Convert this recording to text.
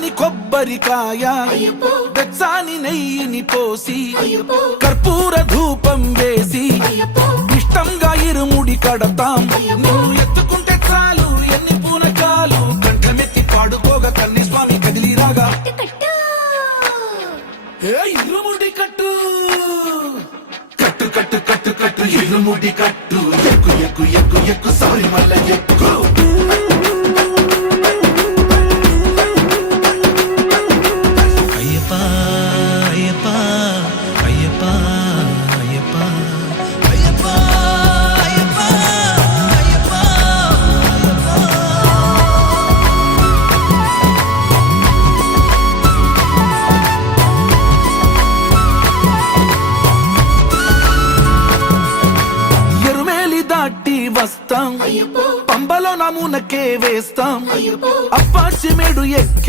తెల్లాని కొబ్బరికాయ వెచ్చాని నెయ్యిని పోసి కర్పూర ధూపం వేసి ఇష్టంగా ఇరుముడి కడతాం. నువ్వు ఎత్తుకుంటే చాలు ఎన్ని పూనకాలు కంఠమెత్తి పాడుకోగా కన్ని స్వామి కదిలిరాగా ఇరుముడి కట్టు కట్టు కట్టు కట్టు కట్టు ఇరుముడి కట్టు ఎక్కు ఎక్కు ఎక్కు ఎక్కు సారి మల్ల ఎక్కు. వస్తాం పంబలో నమూనకే వేస్తాం అప్పాచి మేడు ఎక్కి